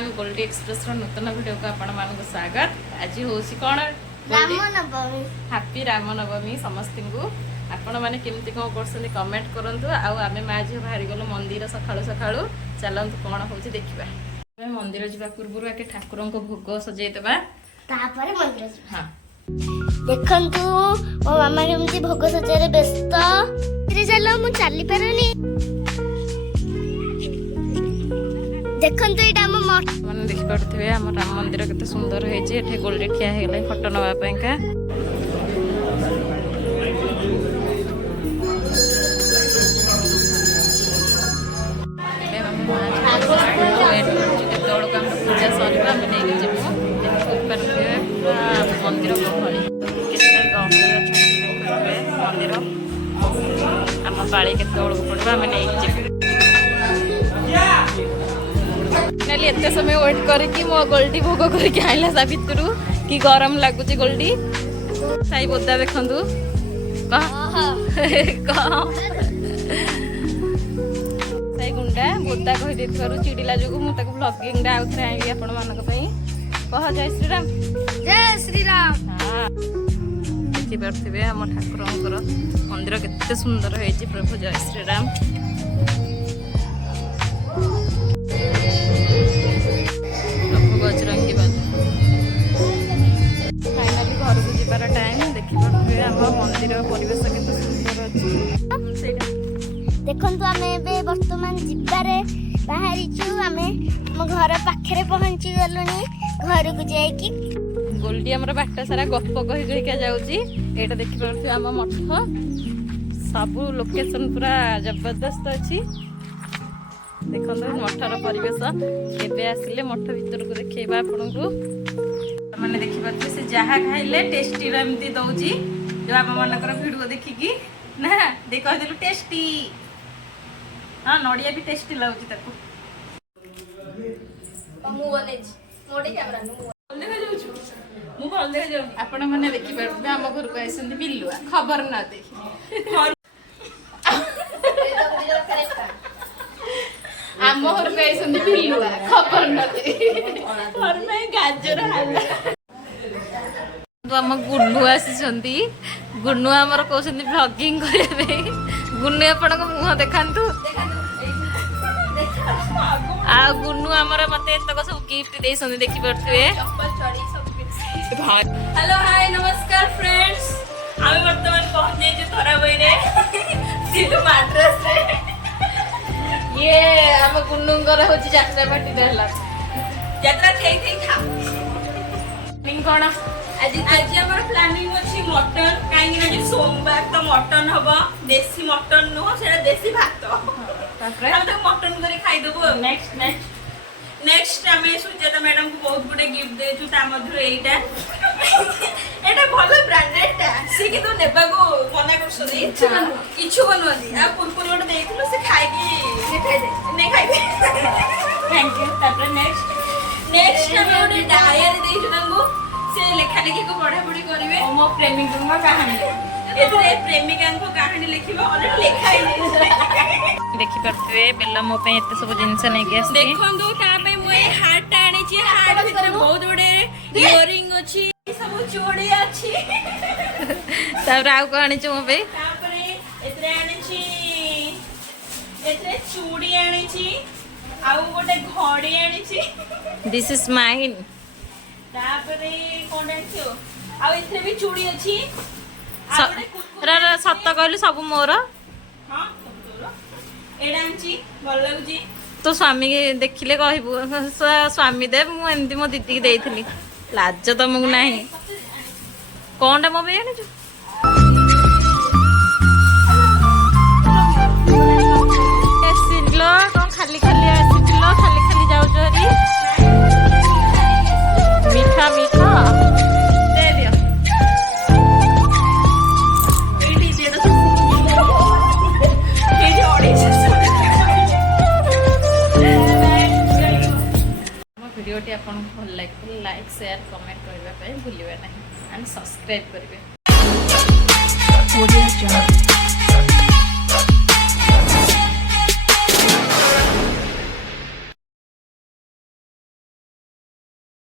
Everyone Goldy express नूतन video को आपण मानक स्वागत। आज होसी कोन रामनवमी हैप्पी रामनवमी समस्त को आपण माने केमती कोन करसनी कमेंट करंतु। आ आमे मा जी बाहरी गलो मंदिर सखाळु सखाळु चलंतु कोन होची देखिबा। आमे मंदिर जिबा पूर्वरु आके ठाकुरन को भोग सजै देबा तापरे मंदिर जिबा। हां देखंतु ओ मामा केमती भोग सजारे व्यस्त रे चलो मु चली परनी। देखंतु एटा हम माने देखि पड़थबे हम राम मंदिर केते सुंदर होय जे एठे गोल्डी ठिया हेले फोटो नवा पयका। पूजा सरिबा हम नेकी जेबो देखि मंदिर गहली केते गहली अछि देखबे मंदिर हम पाळी केते ओळको पड़बा हम नेकी जेबो। फाइनली एते समय वेट करके मो गोल्डी भोग करके आइला सा भितरु कि गरम लागुची गोल्डी साई बोदा देखंतु कह साई गुंडा बोदा कहि देथारु चिडिला जोगु मु ताको ब्लॉगिंग दा आउथरे आइबी आपण मानक पई कह जय श्री राम। जय श्री राम। हां देखि परथिबे हम ठाकुरंकर मंदिर केते सुंदर होईची प्रभु जय श्री राम। बजरंगी बाल फाइनली घर को जीवार टाइम देखि पड़े आम मंदिर परिवेश केते सुंदर अछि। देखंतु आमे बे वर्तमान जिबारे बाहरी छु आमे हम घर पाखरे पहुंची गलुनी घर को जाई कि गोल्डी हमर बाटा सारा गप कहि कहि के जाउची। एटा देखि पड़थि आम मठ सब लोकेशन पूरा जबरदस्त अछि। देखो मठर परिवेश केबे आसिले मठ भीतर को देखैबा आपन को माने देखि पाछे से जहा खाइले टेस्टी रमती दउजी जो आप मनकर वीडियो देखि की ना देख कह देलु टेस्टी। हां नडिया भी टेस्टी लागुची ताको मु बने मोडे कैमरा मु देखा जाउछु मु भल देखा जाउ आपन माने देखि पारबे हम घर को आइसंदी बिल्लुआ खबर ना देखि आम घर पे आइसंदी बिल्लुआ खबर न दे और मैं गाजर हाल तो हम गुन्नू आसीसंदी गुन्नू हमर कहसंदी व्लॉगिंग करबे गुन्नू आपन को मुंह देखांतु आ गुन्नू हमर मते तक सब गिफ्ट देसंदी देखि परथवे हेलो हाय नमस्कार फ्रेंड्स आमे वर्तमान पहुंचे जे तोराबई रे सिलु मैट्रेस रे ये हम गुन्नुंगर होची यात्रा पार्टी रहला यात्रा थई थई था प्लानिंग कोन आज हमर प्लानिंग अछि मटन काई जे सोमवार तो मटन हबो देसी मटन नो सेटा देसी भात तापर हम तो मटन करे खाइ देबो। नेक्स्ट हमें सुजाता मैडम को बहुत गुडे गिफ्ट देछु ता मधुर एटा एटा भलो ब्रांडेड ता से कि तो नेबा को मना करसो दे इछु बनवाली आ पुरपुर ओटे देखलो से खाइ की ने खाइ दे थैंक यू। तापर नेक्स्ट हमें ओटे डायरी देछु तंगो से लेखा लेखी को पढ़ा पढ़ी करिवे मो प्रेमिका को कहानी एतरे प्रेमिका को कहानी लिखिबो ऑलरेडी लेखाइ देखि परथवे बेला मो पे एते सब जिंस नै के आसी देखंदो ता पे मो ए हार्ट आनी छी हार्ट भीतर बहुत बडे इयरिंग अछि सब चूड़ी अछि तापर आउ को आनी छी मो पे तापर एतरे आनी छी एतरे चूड़ी आनी छी आउ गोटे घड़ी आनी छी दिस इज माइन तापर कोन आछो आउ एतरे भी चूड़ी अछि सत्त कहलु सब मोर हां एडांची भल लागुची तो स्वामी के देखिले कहबू स्वामी दे मु एमती मो दीदी के देइथिली लाज तमक नाही कोनटा मो पे आनी छु एसिलो कोन खाली खाली आसिलो खाली खाली जाउ जरी मीठा मीठा दे दियो एडी जेडो एडी ओडी वीडियो टी आपन भल लाइक शेयर कमेंट करबा पय भूलिबा नहीं एंड सब्सक्राइब करबे।